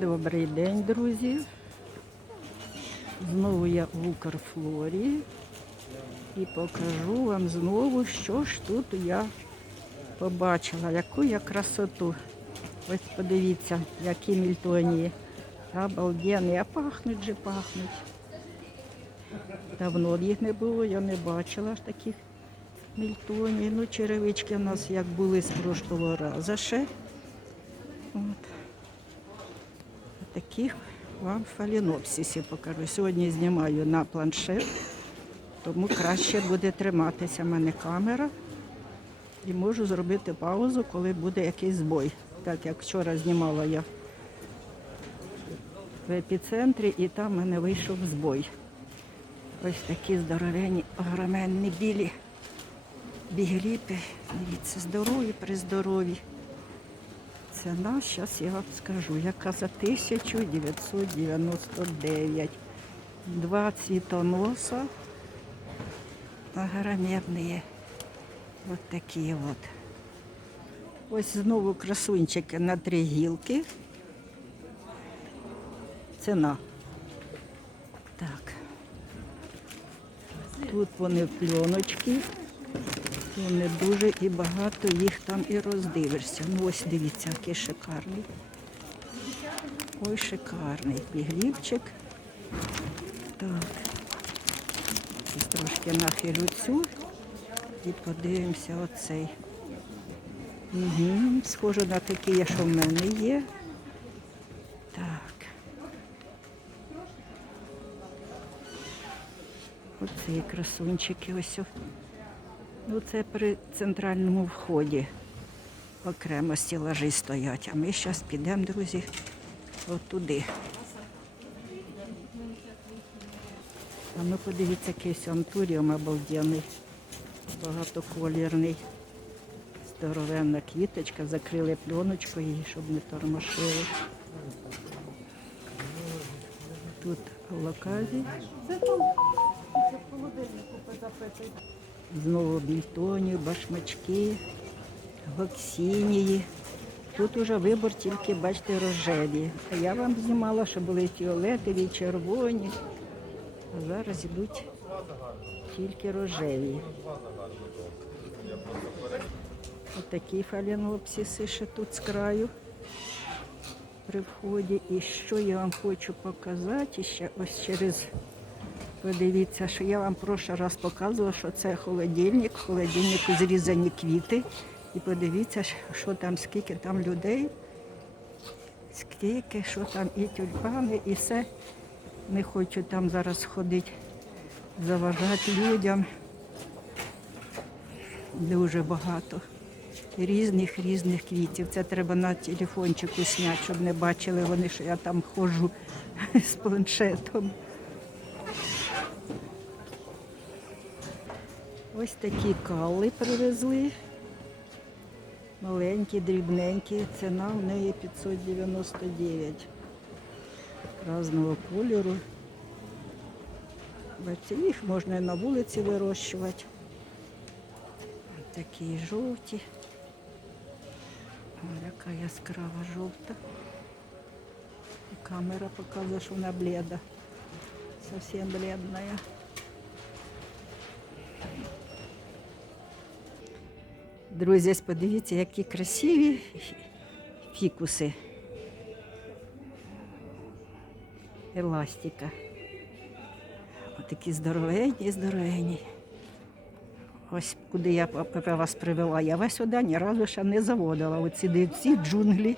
Добрий день, друзі. Знову я в Укрфлорі і покажу вам знову, що ж тут я побачила, яку я красоту. Ось подивіться, які мільтонії. Обалденні, а пахнуть же пахнуть. Давно їх не було, я не бачила таких мільтоній. Ну, черевички у нас як були з прошлого разу ще. От. Таких вам фалінопсисів покажу. Сьогодні знімаю на планшет, тому краще буде триматися в мене камера. І можу зробити паузу, коли буде якийсь збой. Так як вчора знімала я в епіцентрі і там в мене вийшов збой. Ось такі здоровенні, огроменні білі бігліпи. Дивіться, здорові, приздорові. Ціна, зараз я вам скажу, яка за 1999. Два цветоноса огроменные. Вот такие вот. Ось знову красунчики на три гілки. Ціна. Так. Тут вони в пленочки. То не дуже і багато їх там і роздивишся. Ну ось дивіться, який шикарний. Ой, шикарний піглівчик. Так. Ось трошки нахилю цю і подивимося оцей. Угу. Схоже на такі, що в мене є. Так. Оці красунчики ось. Ну, це при центральному вході окремо стілажі стоять. А ми зараз підемо, друзі, отуди. А ну подивіться, якийсь антуріум обалденний, багатоколірний. Здоровенна квіточка, закрили пленочкою, її, щоб не тормошили. Тут локазі. Знову більтонів, башмачки, гоксінії. Тут уже вибор тільки, бачите, рожеві. А я вам знімала, що були фіолетові, червоні. А зараз йдуть тільки рожеві. Отакі фалінопсиси ще тут з краю при вході. І що я вам хочу показати ще ось через Подивіться, що я вам прошлий раз показувала, що це холодильник, в холодильнику зрізані квіти. І подивіться, що там, скільки там людей, скільки, що там і тюльпани, і все. Не хочу там зараз ходити, заважати людям. Дуже багато різних різних квітів. Це треба на телефончику зняти, щоб не бачили вони, що я там ходжу з планшетом. Ось такі калли привезли. Маленькі, дрібненькі. Ціна в неї 599. Разного кольору. Бачите, їх можна і на вулиці вирощувати. Ось Такі жовті. О, яка яскрава жовта. Камера показує, що вона бліда. Совсем бледная. Друзі, ось подивіться, які красиві фікуси. Еластика. Отакі здоровенні, здоровенні. Ось куди я вас привела. Я вас сюди ні разу ще не заводила. Оці дивці джунглі.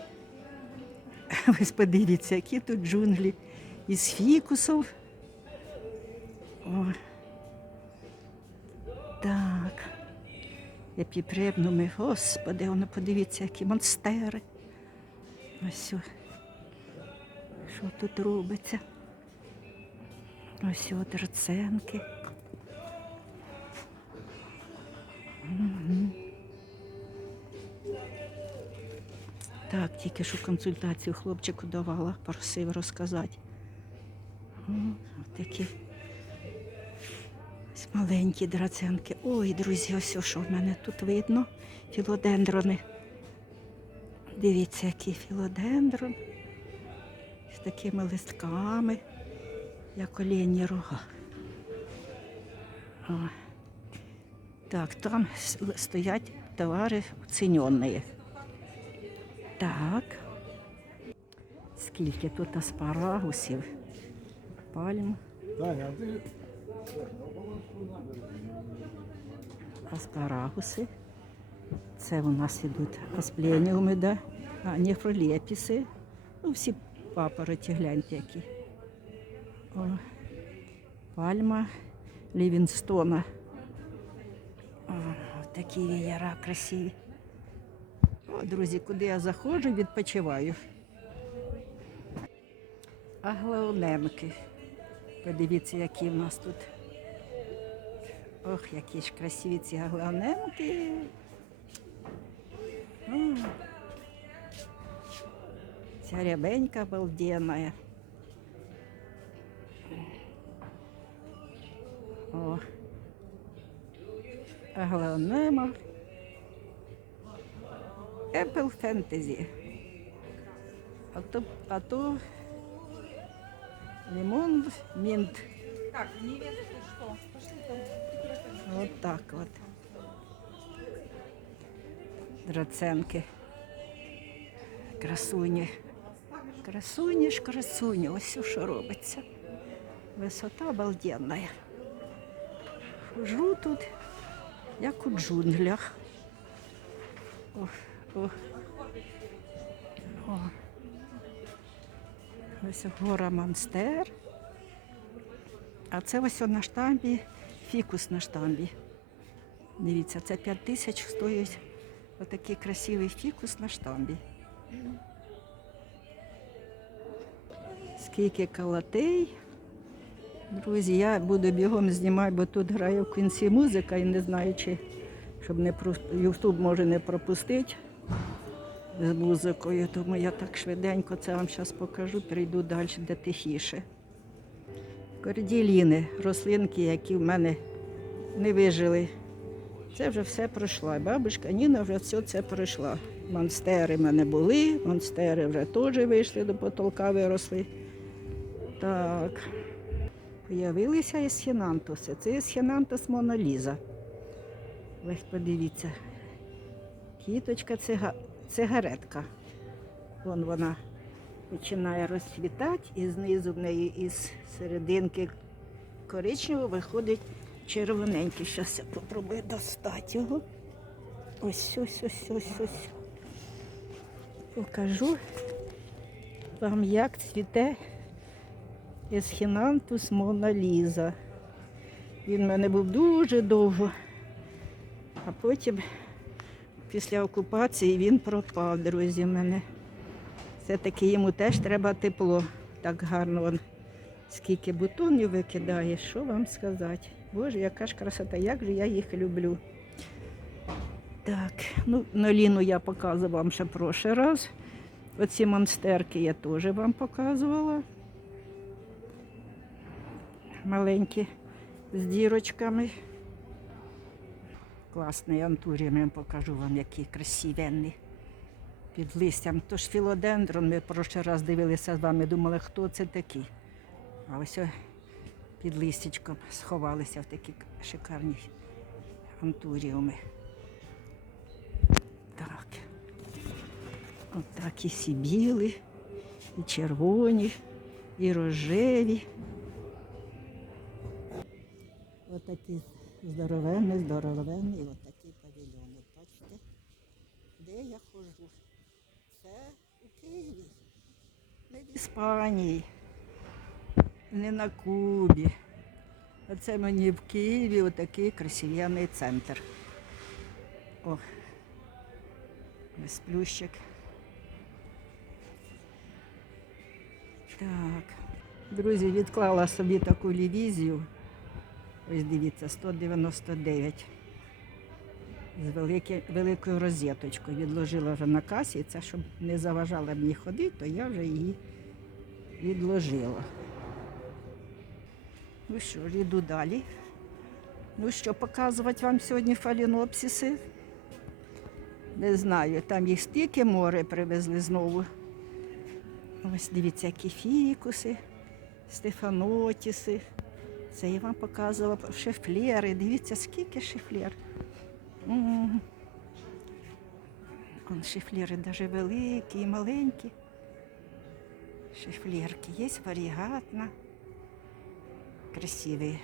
Ось подивіться, які тут джунглі. Із фікусів. О. Так. Епіпребнуми, господи, воно подивіться, які монстери. Ось. Що тут робиться? Ось от рценки. Мгм. Так, тільки що консультацію хлопчику давала, просив розказати. О, такі маленькі драценки. Ой, друзі, ось що в мене тут видно. Філодендрони. Дивіться, який філодендрон. з такими листками, як олені рога. О. Так, там стоять товари оцінені. Так. Скільки тут аспарагусів, пальм, аспарагуси. Це у нас ідуть аспленіуми, да? а нефролепіси. Ну, всі папороті, гляньте які. О, пальма Лівінстона. Такі віяра красиві. О, друзі, куди я заходжу, відпочиваю. А Аглаонемки. Подивіться, які в нас тут. Ох, які ж красиві ці аглаонемки. Ця рябенька обалденная. О. Аглаонема. Apple Fantasy. А то, а то лимон минт. Так, там. Вот так вот. Драценки. Красуні. Красуні ж красуні. Ось що робиться. Висота обалденна. Хожу тут, як у джунглях. О, о. О. Ось гора Монстер. А це ось на штамбі, фікус на штамбі. Дивіться, це 5 тисяч стоїть отакий красивий фікус на штамбі. Скільки калатей. Друзі, я буду бігом знімати, бо тут грає в кінці музика і не знаю, чи щоб не Ютуб може не пропустити з музикою, тому я так швиденько це вам зараз покажу, перейду далі, де тихіше. Корділіни, рослинки, які в мене не вижили. Це вже все пройшла. Бабушка Ніна вже все це пройшла. Монстери в мене були, монстери вже теж вийшли до потолка, виросли. Так. Появилися есхінантуси. Це есхінантус Моналіза. Ось подивіться. Кіточка цига- цигаретка. Вон вона починає розцвітати, і знизу в неї із серединки коричневого виходить червоненький. Зараз я попробую достати його. Ось, ось, ось, ось, ось. Покажу вам, як цвіте есхінантус Мона Ліза. Він в мене був дуже довго, а потім після окупації він пропав, друзі, в мене. Все-таки йому теж треба тепло. Так гарно он скільки бутонів викидає, що вам сказати. Боже, яка ж красота, як же я їх люблю. Так, ну, Ноліну я показувала вам ще прошлий раз. Оці монстерки я теж вам показувала. Маленькі з дірочками. Класний антуріум, я покажу вам, які красивенні під листям. Тож філодендрон, ми прошлий раз дивилися з вами, думали, хто це такий. А ось під листячком сховалися в такі шикарні антуріуми. Так. Отак і сібіли, і червоні, і рожеві. Отакі здоровенні, здоровенні, і отакі павільйони. Бачите? Де я ходжу? Це у Києві, не в Іспанії, не на Кубі. А це мені в Києві отакий красивенний центр. О, ось плющик. Так. Друзі, відклала собі таку лівізію. Ось дивіться, 199 з великі, великою розеточкою. Відложила вже на касі. Це щоб не заважала мені ходити, то я вже її відложила. Ну що йду далі. Ну що, показувати вам сьогодні фалінопсиси? Не знаю, там їх стільки море привезли знову. Ось дивіться, які фікуси, стефанотіси. Це я вам показувала шефлери. Дивіться, скільки шефлер. М. Он шифлери навіть великі і маленькі. Шифлерки є варігатна. Красиві.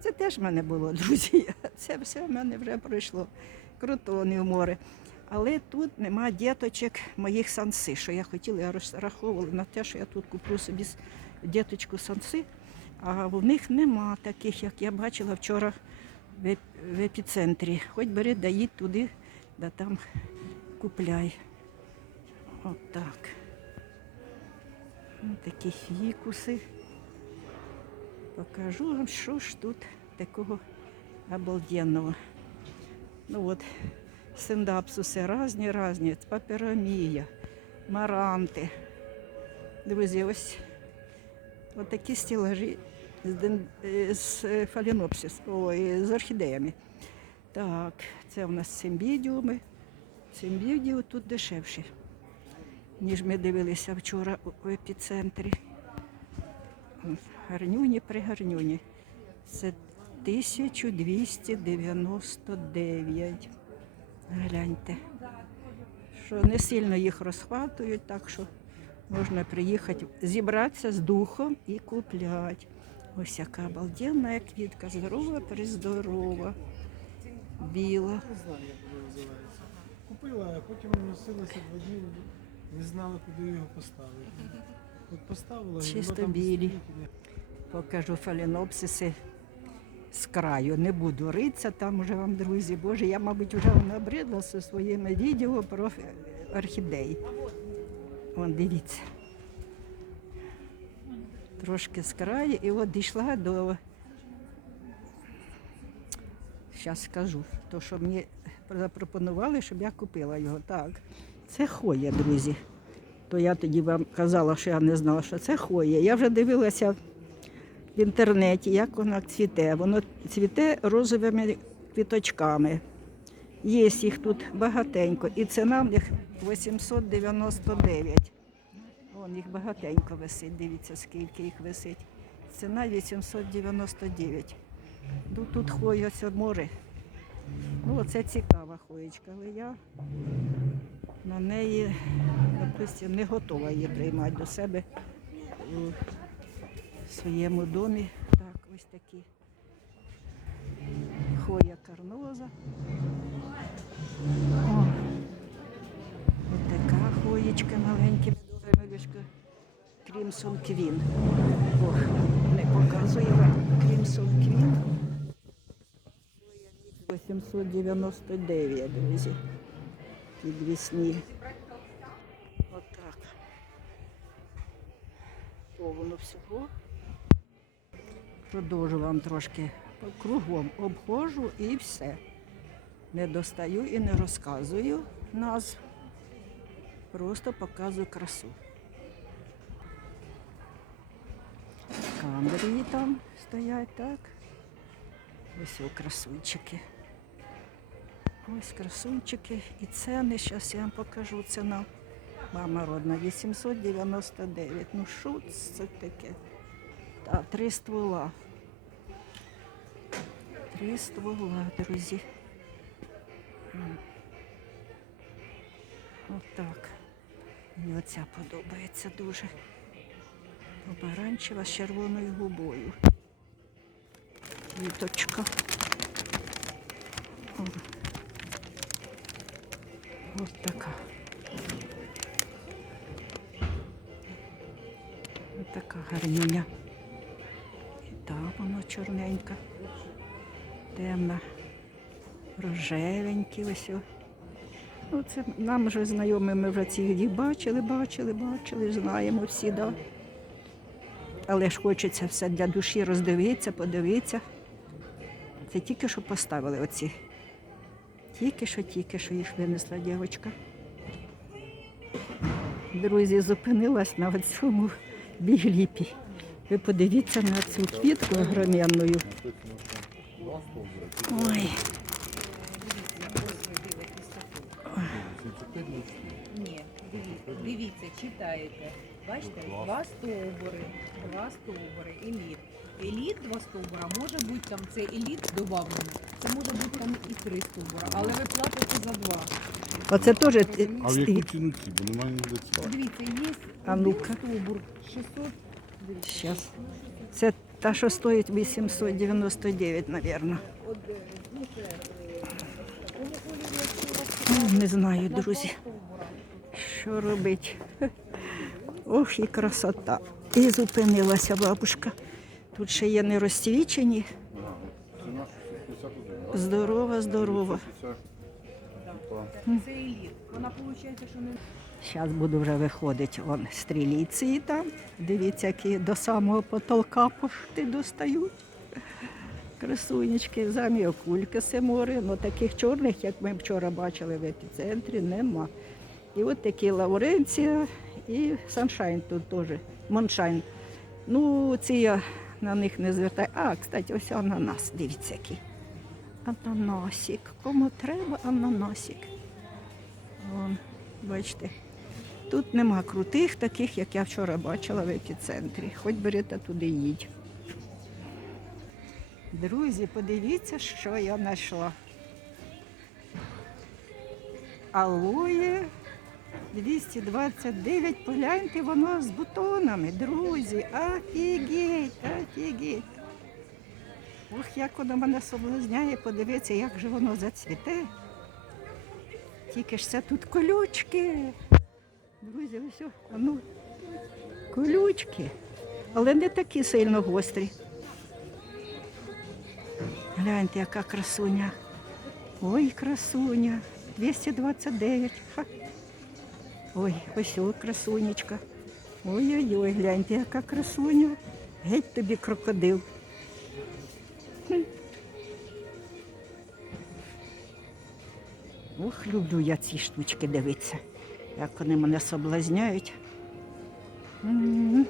Це теж в мене було, друзі. Це все в мене вже пройшло. Крутони в море. Але тут нема діточок моїх санси, що я хотіла, я розраховувала на те, що я тут куплю собі діточку санси, а в них нема таких, як я бачила вчора в, епіцентрі. Хоч бери, да їдь туди, да там купляй. От так. Ось такі фікуси. Покажу вам, що ж тут такого обалденного. Ну от, синдапсуси різні, різні, паперомія, маранти. Друзі, ось ось такі стілажі з, ден- е, з е, ой, з орхідеями. Так, це у нас симбідіуми. Симбідіо тут дешевші, ніж ми дивилися вчора у епіцентрі. Гарнюні при гарнюні. Це 1299. Гляньте. Що не сильно їх розхватують, так що можна приїхати, зібратися з духом і купляти. Ось яка обалденна квітка, здорова, приздорова, біла. Не знаю, як воно називається. Купила, а потім носилася два дні, не знала, куди його поставити. От поставила, Чисто білі. Покажу фалінопсиси з краю. Не буду ритися там уже вам, друзі. Боже, я, мабуть, вже набридла зі своїми відео про орхідеї. Вон, дивіться. Трошки з краю і от дійшла до. Зараз скажу, то що мені запропонували, щоб я купила його. Так, це хоя, друзі. То я тоді вам казала, що я не знала, що це хоя. Я вже дивилася в інтернеті, як воно цвіте. Воно цвіте розовими квіточками. Є їх тут багатенько. І ціна в них 899. Вон їх багатенько висить. Дивіться, скільки їх висить. Ціна 899. Ну, тут хвоя це море. Ну, це цікава хоєчка, але я на неї, допустим, не готова її приймати до себе у своєму домі. Так, ось такі хоя карноза. Крімсон Квін. Ох, не показую вам Крімсон Квін. 899, друзі. Підвісні. Отак. Повно всього. Продовжу вам трошки кругом обходжу і все. Не достаю і не розказую назв. Просто показую красу. Камбрії там стоять, так. Ось о красунчики. Ось красунчики і ціни. Зараз я вам покажу ціна. Мама родна 899. Ну що це таке? Та три ствола. Три ствола, друзі. Отак. Мені оця подобається дуже. Помаранчева з червоною губою. Квіточка. Ось така. Ось така гарнюня. І там воно чорненька, темна, рожевенькі ось. Ну, це нам вже знайомі, ми вже ці бачили, бачили, бачили, знаємо всі, да. Але ж хочеться все для душі роздивитися, подивитися. Це тільки що поставили оці. Тільки що, тільки що їх винесла дівчинка. Друзі, зупинилась на цьому бігліпі. Ви подивіться на цю квітку огроменну. Ой. Ні, дивіться, дивіться, читаєте. Бачите, два стовбури, два стовбури, еліт. Еліт два стовбура, може бути там це еліт додавлений, це може бути там і три стовбура, але ви платите за два. Оце теж А в яку ціну ці? Бо немає ніде ціни. Дивіться, є А один ну-ка. стовбур 600, дивіться, Щас. Це та, що стоїть 899, мабуть е, ну це, е, Олі- Олі, якщо у вас Ну, Не знаю, друзі, що робити. Ох, і красота. І зупинилася бабушка. Тут ще є ціна 651. Здорова, здорова. Не Зараз буду вже виходити вон стріліці там. Дивіться, які до самого потолка пошти достають. Красунечки, замі окульки семори, ну таких чорних, як ми вчора бачили в епіцентрі, нема. І от такі Лауренція і Саншайн тут теж, Моншайн. Ну, ці я на них не звертаю. А, кстати, ось ананас, дивіться який. Ананасик. Кому треба ананасик. Вон, бачите. Тут нема крутих, таких, як я вчора бачила в епіцентрі. Хоч берете туди їдь. Друзі, подивіться, що я знайшла. Алоє 229, погляньте, воно з бутонами, друзі. Офігеть, офігеть. Ох, як воно мене соблазняє, подивіться, як же воно зацвіте. Тільки ж це тут колючки. Друзі, ось, ну, колючки, але не такі сильно гострі. Гляньте, яка красуня. Ой, красуня. 229. Ха. Ой, ось о, красунечка. Ой-ой-ой, гляньте, яка красуня. Геть тобі крокодил. Хм. Ох, люблю я ці штучки дивитися, як вони мене соблазняють. М.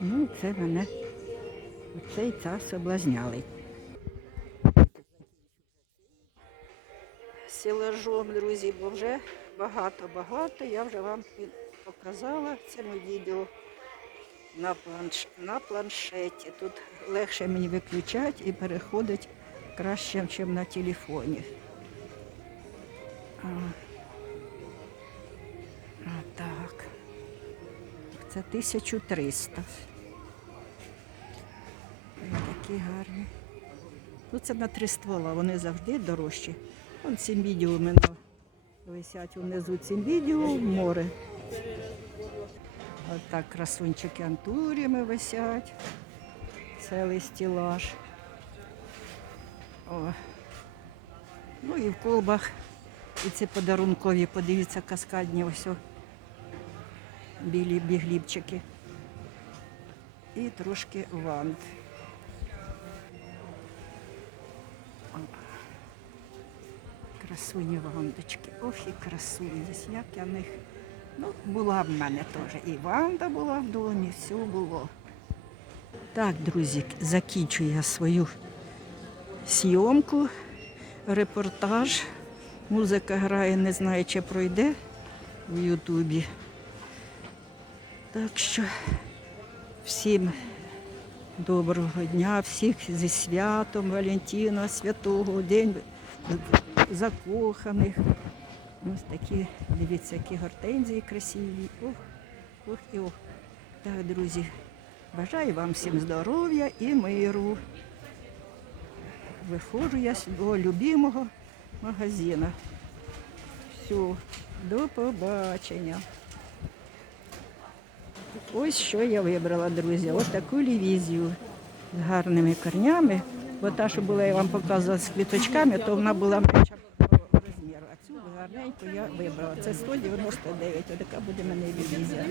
Ну, це мене цей цар соблазняли. Силажом, друзі, бо вже багато-багато. Я вже вам показала це моє відео на, планш... на планшеті. Тут легше мені виключати і переходить краще, ніж на телефоні. А, так. Це 1300. Такі гарні. Ну, це на три ствола, вони завжди дорожчі. Вон ці відео у мене висять унизу цим відео в море. Ось так красунчики антуріми висять. Цілий стілаж. О. Ну і в колбах. І ці подарункові, подивіться, каскадні ось. Білі бігліпчики. І трошки вант. О. Красуні вандочки. Ох і красуні. Як я них. Ну, була в мене теж. І ванда була в домі, все було. Так, друзі, закінчую я свою зйомку, репортаж. Музика грає, не знаю, чи пройде в Ютубі. Так що всім доброго дня, всіх зі святом Валентина, святого, День закоханих. Ось такі, дивіться, які гортензії красиві. Ох, ох і ох. Так, друзі, бажаю вам всім здоров'я і миру. Виходжу я з любимого магазину. Все, до побачення. Ось що я вибрала, друзі. Ось таку лівізію з гарними корнями. Бо та, що була, я вам показувала з квіточками, то вона була менша по розміру. А цю гарненьку я вибрала. Це 199, отака буде мене лівізія.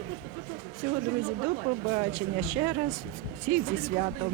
Всього, друзі, до побачення. Ще раз всіх зі святом.